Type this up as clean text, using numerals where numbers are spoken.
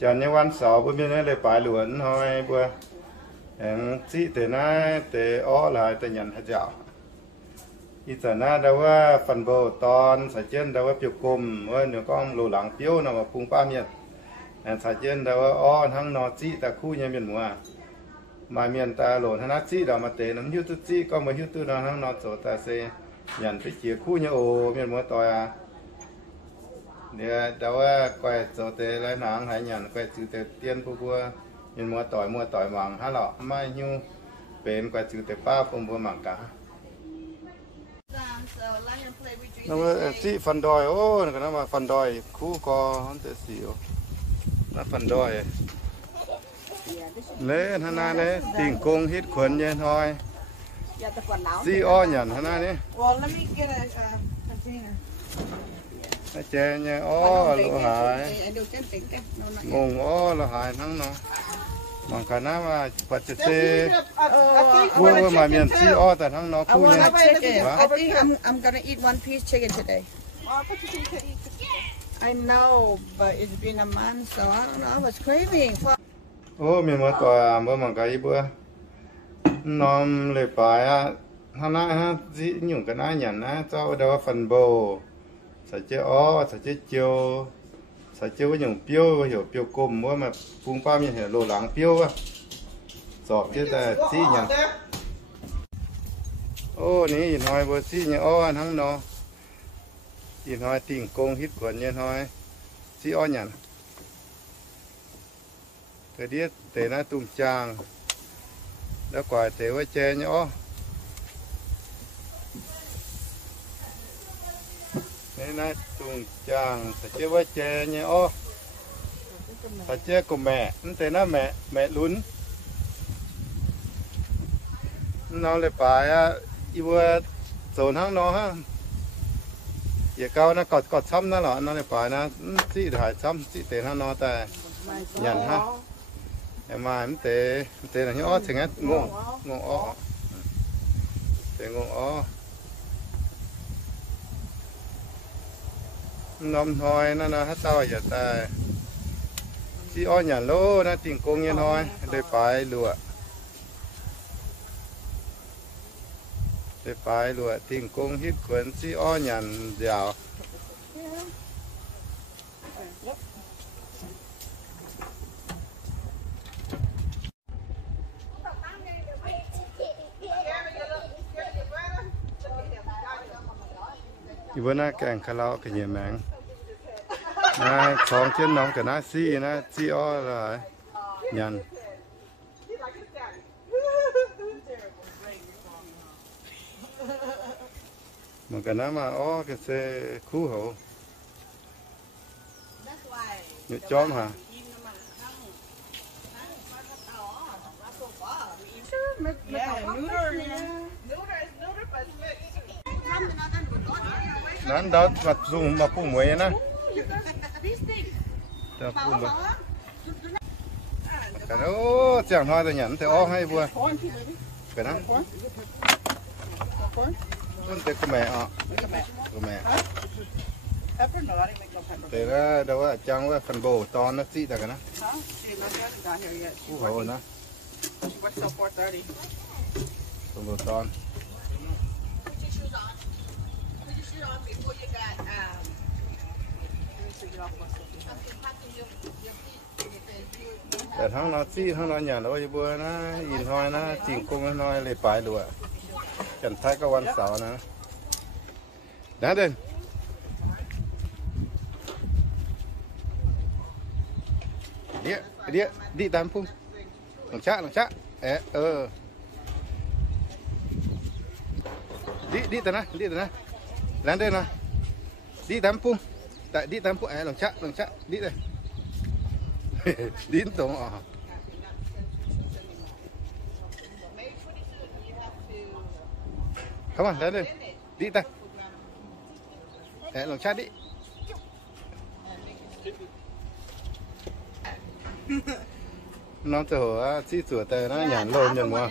chọn nhữngวันเสาร์bên này lại phải luận thôi bữa em chỉ từ nay từ ó lại từ nhận hạt dạoอีสานน่าดาว่าฟันโบตอนสายเจนดาว่าเปียวกลมว่าเนื้อก้องโลหลังเปียวนะว่าพุงป้าเมียนสายเจนดาว่าอ้อทั้งนอจีตะคู่ยังเป็นหมัวมาเมียนตาโหลธนัดจีดามาเตน้ำยูตุจีก็มายูตุนทั้งนอโจตาเซยันไปเกี่ยคู่ยังโอเมียนหมัวต่อยเนี่ยดาว่าก้อยโจเตไรหนังหายยันก้อยจืดเตเตียนผู้บัวเมียนหมัวต่อยหวังฮะหล่อไม่หิวเป็นก้อยจืดเตป้าปุ่มบัวหมังกะนั่นว่าสิฟันดอยโอ้นั่นก็นั่นว่าฟันดอยคู่กอฮันเตสิโอนั่นฟันดอยเล่นฮานาเล่ติ่งกงฮิตขวนเย็นหอยซีอ้อหยันฮานานี่เจเนี่ยอ้อเราหายงงอ้อเราหายทั้งเนาะบางคณะว่าปัจเจคู่ว่ามาเมียนซีอ้อแต่ทั้งเนาะคู่เนี่ย I think I'm gonna eat one piece chicken today. I know, but it's been a month, so I don't know. I was craving for. โอ้มีมาตัวบ่มังกะอีบัวนอมเลยไปอ่ะฮานะฮะสิอยู่กันหยันนะเจ้าดาวฟันโบใส่เจ้าอ้อใส่เจ้าเจียวใส่เจ้าว่าอย่างเปรี้ยวว่าเปรี้ยวกลมว่ามาปุ้งป้ามีเห็นโลหลังเปรี้ยวอ่ะสอบเจ้าแต่สิหยันโอ้นี่อีน้อยบ่สิหยังอ้อทั้งเนาะอีน้อยติ่งกงฮิตขวัญเนี่ยน้อยสิอ้อหยันเดียเตะนะตุ้มจางแล้วกว่าเตะว่าเจเนี่ยอ้อนี่นะตุ้มจางแต่เจ้าว่าเจเนี่ยอ้อแต่เจ้าก็แม่นั่นเตะนะแม่ลุ้นน้องเลยไปอ่ะอีวัวโซนห้างน้องฮะอย่าเกานะกอดซ้ำนั่นหรอน้องเลยไปนะสิถ่ายซ้ำสิเตะห้างน้องแต่ยันฮะmà em tê là những ó thì nghe ngông ó tê ngông ó nôm thôi nó hết tao giờ ta chỉ ó nhà lô nó tiền công như thôi để phải lụa tiền công hít quần chỉ ó nhà dạoอีวันน่ะแกงคาราโอเกะแมงนะสองเช่นน้องกับน้าซี่นะซี่อ้ออะไรยันมันกันน้ามาอ้อก็เซคู่เขาหยุดจอมฮะนั้นเดามาซุ่มมาปุ่มไว้นะจะปุ่มไว้กันโอ้เสียงน้อยแต่หยันแต่อ้อให้บัวกันนะต้นเต็กกระแมอ่ะกระแมแต่ละเดาว่าจังว่าฟันโบตอนนักซี่แต่กันนะผู้เขานะฟันโบตอนแต่ทั้งนอซี่ทั้งนอนอย่างเราอยู่บัวนะอินทอยนะจิงกุ้งน้อยเลยปลายดูอ่ะจันท้ายก็วันเสาร์นะนั่นเด่นเดี๋ยวดีตามพุ่งหลังชะดีแต่นะนั่นเด่นนะดีตามพุ่งแต่ดีตามพุ่งหลังชะดีเลยดิ้นตรงอ่ะเข้ามาแล้วเลยดีตาลองชาดิน้องจะหัวที่สวยแต่น่าหยาดโลมอย่างวะ